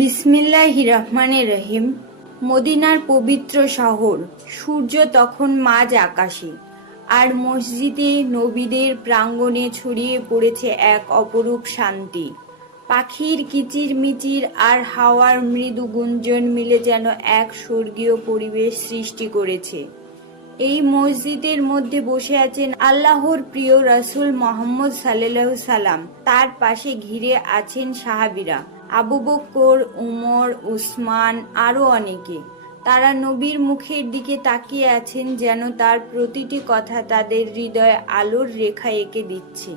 বিসমিল্লাহ রহমানে রহিম মদিনার পবিত্র শহর, সূর্য তখন মাঝ আকাশে, আর মসজিদে নবীদের প্রাঙ্গণে ছড়িয়ে পড়েছে এক অপরূপ শান্তি। পাখির কিচির মিচির আর হাওয়ার মৃদু গুঞ্জন মিলে যেন এক স্বর্গীয় পরিবেশ সৃষ্টি করেছে। এই মসজিদের মধ্যে বসে আছেন আল্লাহর প্রিয় রাসূল মোহাম্মদ সাল্লাহ সাল্লাম তার পাশে ঘিরে আছেন সাহাবিরা। আবু বক্কর উমর, উসমান আরও অনেকে। তারা নবীর মুখের দিকে তাকিয়ে আছেন যেন তার প্রতিটি কথা তাদের হৃদয়ে আলোর রেখা এঁকে দিচ্ছে।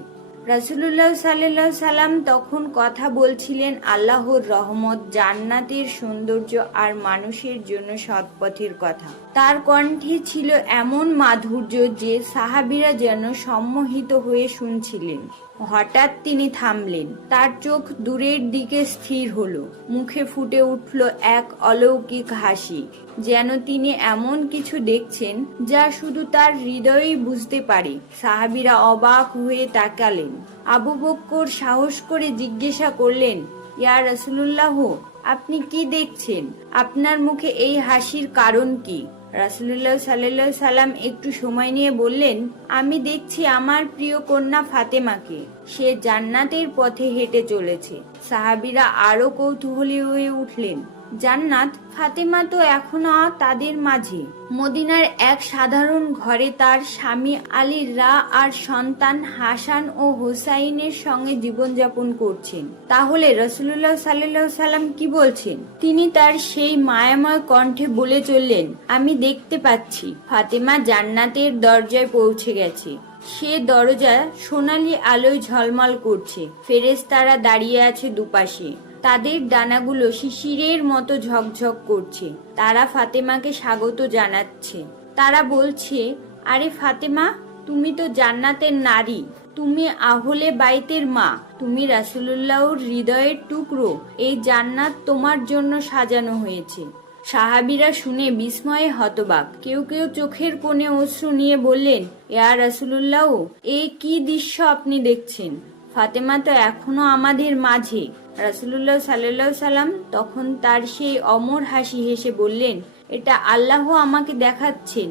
রাসুলুল্লাহ সাল্লাহ সাল্লাম তখন কথা বলছিলেন, আল্লাহর রহমত জান্নাতের সৌন্দর্য আর মানুষের জন্য সৎপথের কথা। তার কণ্ঠে ছিল এমন মাধুর্য যে সাহাবিরা যেন সম্মোহিত হয়ে শুনছিলেন। হঠাৎ তিনি থামলেন। তার চোখ দূরের দিকে স্থির হলো। মুখে ফুটে উঠল এক অলৌকিক হাসি। যেন তিনি এমন কিছু দেখছেন যা শুধু তার হৃদয়ই বুঝতে পারে। সাহাবিরা অবাক হয়ে তাকালেন। আবু বক্কর সাহস করে জিজ্ঞাসা করলেন, ইয়া রসুল্লাহ আপনি কি দেখছেন? আপনার মুখে এই হাসির কারণ কি? রাসুলুল্লাহ সাল্লাহ সাল্লাম একটু সময় নিয়ে বললেন, আমি দেখছি আমার প্রিয় কন্যা ফাতেমাকে। সে জান্নাতের পথে হেঁটে চলেছে। সাহাবিরা আরও কৌতূহলী হয়ে উঠলেন। জান্নাত, ফাতেমা তো এখনও তাদের মাঝে। মদিনার এক সাধারণ ঘরে তার স্বামী আলী, রা আর সন্তান হাসান ও হোসাইনের সঙ্গে জীবনযাপন করছেন। তাহলে রসুল্লাহ সাল্লাহ সাল্লাম কি বলছেন? তিনি তার সেই মায়াময় কণ্ঠে বলে চললেন, আমি দেখতে পাচ্ছি, ফাতেমা জান্নাতের দরজায় পৌঁছে গেছে। সে দরজা সোনালি আলোয় ঝলমল করছে। ফেরেশতারা দাঁড়িয়ে আছে দুপাশে। তাদের ডানাগুলো শিশিরের মতো ঝকঝক করছে। তারা ফাতেমাকে স্বাগত জানাচ্ছে। তারা বলছে, আরে ফাতেমা, তুমি তো জান্নাতের নারী। তুমি আহলে বাইতের মা। তুমি রাসুলুল্লাহর হৃদয়ের টুকরো। এই জান্নাত তোমার জন্য সাজানো হয়েছে। সাহাবিরা শুনে বিস্ময়ে হতবাক। কেউ কেউ চোখের কোণে অশ্রু নিয়ে বললেন ইয়া রাসুলুল্লাহ, এ কি দৃশ্য আপনি দেখছেন? ফাতেমা তো এখনও আমাদের মাঝে। রাসুলুল্লাহ সাল্লাহ সাল্লাম তখন তার সেই অমর হাসি হেসে বললেন, এটা আল্লাহ আমাকে দেখাচ্ছেন।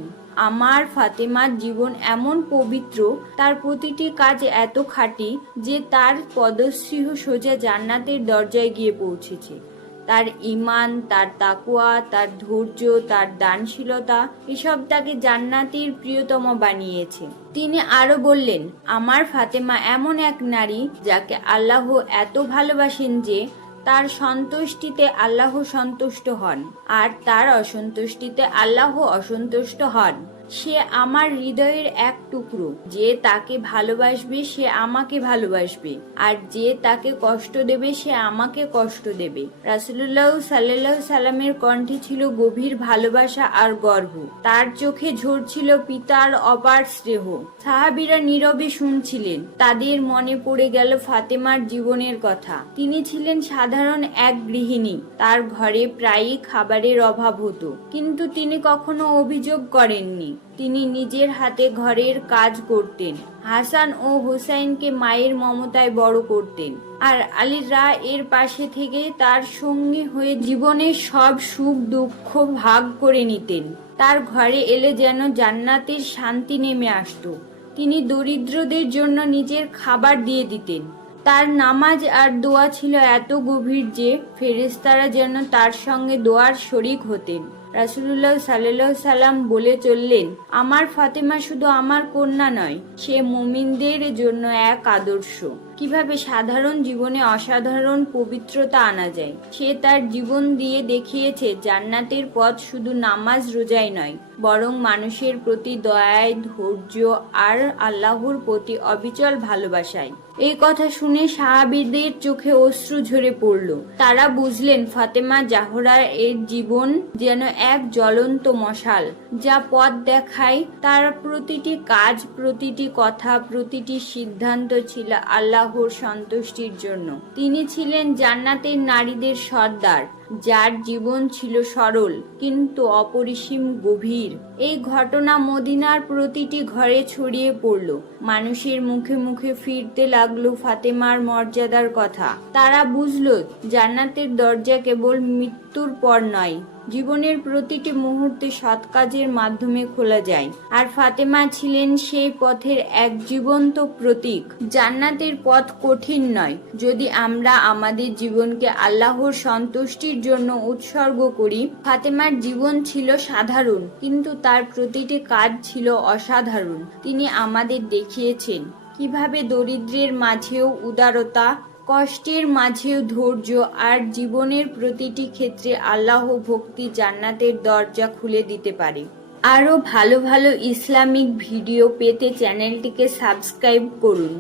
আমার ফাতেমার জীবন এমন পবিত্র, তার প্রতিটি কাজ এত খাঁটি যে তার পদশ্রীহ সোজা জান্নাতের দরজায় গিয়ে পৌঁছেছে। তার ইমান তার তাকুয়া তার ধৈর্য, তার দানশীলতা এসব তাকে জান্নাতির প্রিয়তম বানিয়েছে। তিনি আরও বললেন, আমার ফাতেমা এমন এক নারী যাকে আল্লাহ এত ভালোবাসেন যে তার সন্তুষ্টিতে আল্লাহ সন্তুষ্ট হন, আর তার অসন্তুষ্টিতে আল্লাহ অসন্তুষ্ট হন। সে আমার হৃদয়ের এক টুকরো। যে তাকে ভালোবাসবে, সে আমাকে ভালোবাসবে। আর যে তাকে কষ্ট দেবে, সে আমাকে কষ্ট দেবে। রাসুল্লাহ সাল্লাহ সাল্লামের কণ্ঠে ছিল গভীর ভালোবাসা আর গর্ব। তার চোখে ঝরছিল পিতার অপার স্নেহ। সাহাবিরা নীরবে শুনছিলেন। তাদের মনে পড়ে গেল ফাতেমার জীবনের কথা। তিনি ছিলেন সাধারণ এক গৃহিণী। তার ঘরে প্রায়ই খাবারের অভাব হতো। কিন্তু তিনি কখনো অভিযোগ করেননি। তিনি নিজের হাতে ঘরের কাজ করতেন। হাসান ও হুসাইনকে মায়ের মমতায় বড় করতেন। আর আলী রা এর পাশে থেকে তার সঙ্গী হয়ে জীবনের সব সুখ দুঃখ ভাগ করে নিতেন। তার ঘরে এলে যেন জান্নাতের শান্তি নেমে আসত। তিনি দরিদ্রদের জন্য নিজের খাবার দিয়ে দিতেন। তার নামাজ আর দোয়া ছিল এত গভীর যে ফেরেস্তারা যেন তার সঙ্গে দোয়ার শরিক হতেন। রাসুলুল্লাহ সাল্লাহ সাল্লাম বলে চললেন, আমার ফাতেমা শুধু আমার কন্যা নয়, সে মুমিনদের জন্য এক আদর্শ। কীভাবে সাধারণ জীবনে অসাধারণ পবিত্রতা আনা যায়, সে তার জীবন দিয়ে দেখিয়েছে, জান্নাতের পথ শুধু নামাজ রোজাই নয়, বরং মানুষের প্রতি দয়ায়, ধৈর্য আর আল্লাহর প্রতি অবিচল ভালোবাসায়। এই কথা শুনে সাহাবিদের চোখে অশ্রু ঝরে পড়ল। তারা বুঝলেন, ফাতেমা জাহরা এর জীবন যেন এক জ্বলন্ত মশাল, যা পথ দেখায় তার প্রতিটি কাজ, প্রতিটি কথা, প্রতিটি সিদ্ধান্ত ছিল আল্লাহর সন্তুষ্টির জন্য। তিনি ছিলেন জান্নাতের নারীদের সর্দার। যার জীবন ছিল সরল কিন্তু অপরিসীম গভীর। এই ঘটনা মদিনার প্রতিটি ঘরে ছড়িয়ে পড়ল। মানুষের মুখে মুখে ফিরতে লাগল ফাতেমার মর্যাদার কথা। তারা বুঝলো, জান্নাতের দরজা কেবল মৃত্যুর পর নয়, জীবনের প্রতিটি মুহূর্তে সৎ কাজের মাধ্যমে খোলা যায়। আর ফাতেমা ছিলেন সেই পথের এক জীবন্ত প্রতীক। জান্নাতের পথ কঠিন নয়। যদি আমরা আমাদের জীবনকে আল্লাহর সন্তুষ্টির জন্য উৎসর্গ করি। ফাতেমার জীবন ছিল সাধারণ, কিন্তু তার প্রতিটি কাজ ছিল অসাধারণ। তিনি আমাদের দেখিয়েছেন কীভাবে দরিদ্রের মাঝেও উদারতা, কষ্টের মাঝেও ধৈর্য আর জীবনের প্রতিটি ক্ষেত্রে আল্লাহ ভক্তি জান্নাতের দরজা খুলে দিতে পারে। আরও ভালো ভালো ইসলামিক ভিডিও পেতে চ্যানেলটিকে সাবস্ক্রাইব করুন।